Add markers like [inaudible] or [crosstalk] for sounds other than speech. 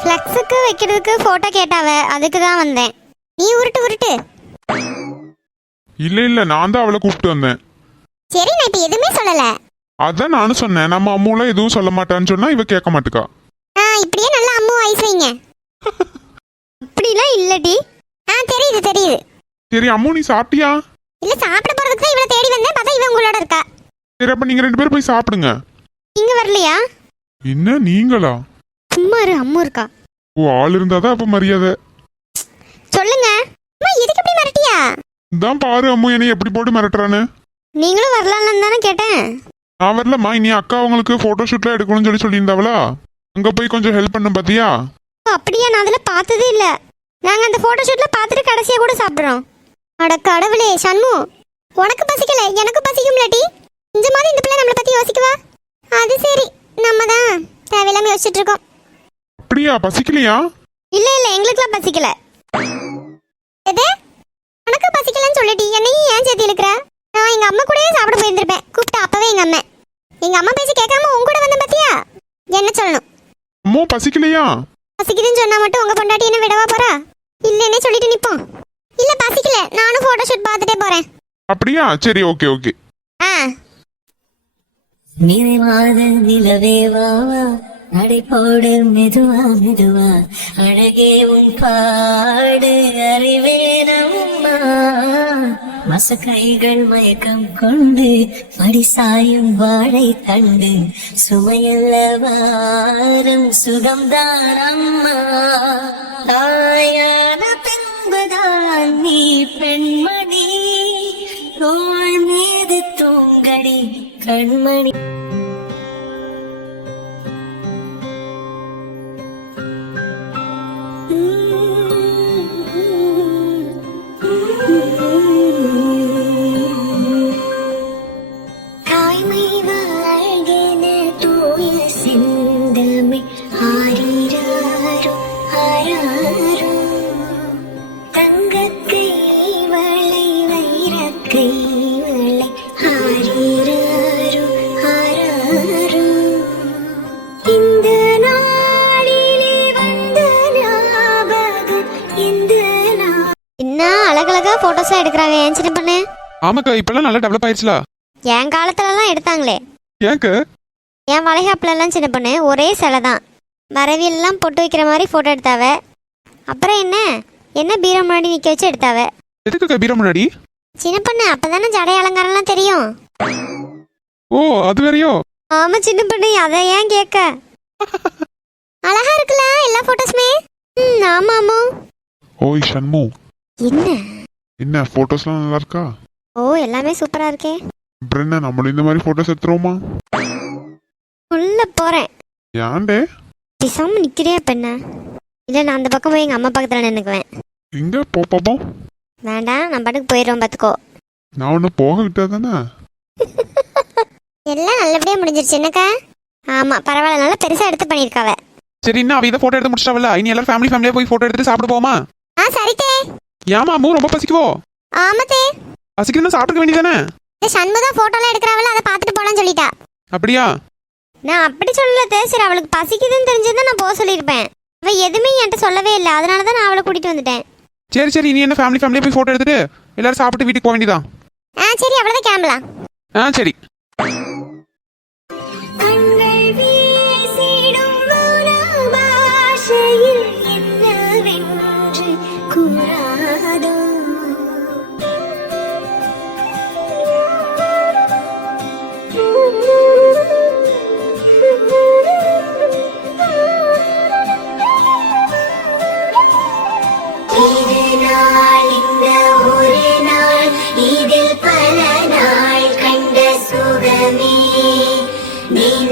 ஸ்டேட்டஸ்க்கு வைக்கிறதுக்கு போட்டோ கேட்டாவ அதுக்கு தான் வந்தேன். நீ உருட்டு உருட்டு. இல்ல இல்ல நான் தான் அவளை கூப்பிட்டு வந்தேன். சரி நான் இப்ப எதுவுமே சொல்லல. அதான் நானும் சொன்னேன் நம்ம அம்மாலாம் எதுவும் சொல்ல மாட்டான்னு சொன்னா இவ கேட்க மாட்டுக்கா. ஆ இப்படியே நல்லா அம்மு ஐஸ் வைங்க. [laughs] அப்படிலாம் இல்லடி. ஆ தெரியுது தெரியுது. சரி அம்மு நீ சாப்பிட்டியா? இல்ல சாப்பிட போறதுக்கு தான் இவளை தேடி வந்தேன் பார்த்தா இவன் உங்களோட இருக்கா. சரி அப்ப நீங்க ரெண்டு பேரும் போய் சாப்பிடுங்க. இங்க வரலையா? என்ன நீங்களா? சும்மா இரு அம்மு இருக்கா. ஓ ஆள் இருந்தாதான் அப்ப மரியாதை. சொல்லுங்க. அம்மா எதுக்கு இப்படி மிரட்டியா? தான் பாரு அம்மு என்னை எப்படி போட்டு மிரட்டுறான்னு. நீங்களும் வரலாம்னு தானே கேட்டேன். நான் வரலம்மா இனி அக்கா உங்களுக்கு போட்டோ ஷூட்லாம் எடுக்கணும்னு சொல்லி சொல்லியிருந்தாவளா? அங்க போய் கொஞ்சம் ஹெல்ப் பண்ண பாத்தியா? ஓ, அப்படியா? நான் அதில் பார்த்ததே இல்லை. நாங்கள் அந்த ஃபோட்டோ ஷூட்டில் பார்த்துட்டு கடைசியாக கூட சாப்பிட்றோம். அட கடவுளே சண்மு. உனக்கு பசிக்கல? எனக்கு பசிக்கும்லடி இந்த மாதிரி இந்த பிள்ளை நம்மளை பற்றி யோசிக்குவா? அது சரி. யோசிச்சுட்டு இருக்கோம் அப்படியா பசிக்கலையா? இல்லை இல்லை எங்களுக்குலாம் பசிக்கல. எது? உனக்கு பசிக்கலன்னு சொல்லிட்டு. என்னையும் ஏன் சேர்த்து இழுக்கிற? நான் எங்கள் அம்மா கூடயே சாப்பிட போயிருந்திருப்பேன். கூப்பிட்டு அப்பவே எங்கள் அம்மா. எங்கள் அம்மா பேசி கேட்காம உங்க கூட வந்த பார்த்தியா என்ன சொல்லணும்? அம்மோ பசிக்கலையா? பசிக்குதுன்னு சொன்னா மட்டும் உங்க பொண்டாட்டி என்ன விடவா போறா? இல்லைன்னே சொல்லிட்டு நிப்போம். இல்ல பசிக்கல. நானும் போட்டோ ஷூட் பார்த்துட்டே போறேன். அப்படியா? சரி ஓகே ஓகே. ஆ. நிறைவாத நிலவே வாவா. நடை போடு மெதுவா மெதுவா அழகே உன் பாடு அறிவேனம்மா கைகள் மயக்கம் கொண்டு மடி சாயும் வாழை தண்டு சுமையல்ல வாரம் சுகம்தான் அம்மா. தாயான பின்புதான் நீ பெண்மணி தோல் மீது தூங்கடி கண்மணி. போட்டோஸ்லாம் எடுக்கிறாங்க. ஏன் சின்ன பண்ணு? ஆமாக்கா இப்பெல்லாம் நல்லா டெவலப் ஆயிடுச்சுல. என் காலத்துலலாம் எடுத்தாங்களே. ஏங்க என் வளைகாப்புலலாம் சின்ன பொண்ணு ஒரே சிலை தான். வரவியெல்லாம் பொட்டு வைக்கிற மாதிரி ஃபோட்டோ எடுத்தாவ. அப்புறம் என்ன? என்ன பீரோ முன்னாடி நிற்க வச்சு எடுத்தாவ? எதுக்கு பீரம் முன்னாடி? சின்ன பொண்ணு அப்பதானே ஜடை அலங்காரம்லாம் தெரியும். ஓ அது வேறையோ? ஆமா சின்ன பொண்ணு அதை ஏன் கேட்க? அழகா இருக்குல்ல எல்லா போட்டோஸுமே ம் ஆமா ஆமா ஓய் சண்மு. என்ன? என்ன போட்டோஸ்லாம் நல்லா இருக்கா ஓ எல்லாமே சூப்பரா இருக்கே. அப்புறம் என்ன நம்மளும் இந்த மாதிரி போட்டோஸ் எடுத்துருவோமா? உள்ள போறேன். ஏன்டே? பேசாம நிக்கிறியா பெண்ண? இல்ல நான் அந்த பக்கம் போய் எங்க அம்மா பக்கத்துல நின்னுக்குவேன். எங்க போ பாப்போம் வேண்டாம் நான் பாட்டுக்கு போயிடுவோம் பாத்துக்கோ. நான் ஒன்று போக விட்டா தானே எல்லாம் நல்லபடியா முடிஞ்சிருச்சு என்னக்கா? ஆமா பரவாயில்ல நல்லா பெருசா எடுத்து பண்ணிருக்காவ சரி இன்னும் அவ இதை போட்டோ எடுத்து முடிச்சிட்டாவல இனி எல்லாரும் ஃபேமிலி ஃபேமிலியா போய் போட்டோ எடுத்து சாப்பிட போமா ஆ சரித்தே ஏமா அம்மு ரொம்ப பசிக்குவோ? ஆமாத்தே. பசிக்குதுன்னா சாப்பிட்டுக்க வேண்டியதானே சண்முகா போட்டோலாம் எடுக்கிறாவல அதை பார்த்துட்டு போலான்னு சொல்லிட்டா. அப்படியா? நான் அப்படி சொல்லல சரி அவளுக்கு பசிக்குதுன்னு தெரிஞ்சிருந்தா நான் போக சொல்லியிருப்பேன். அவ எதுவுமே என்கிட்ட சொல்லவே இல்லை அதனால தான் நான் அவளை கூட்டிட்டு வந்துட்டேன். சரி சரி இனி என்ன ஃபேமிலி ஃபேமிலியா போய் போட்டோ எடுத்துட்டு எல்லாரும் சாப்பிட்டு வீட்டுக்கு போக வேண்டியதான் ஆ சரி அவ்வளோதான் கிளம்பலாம். ஆ சரி. Nina.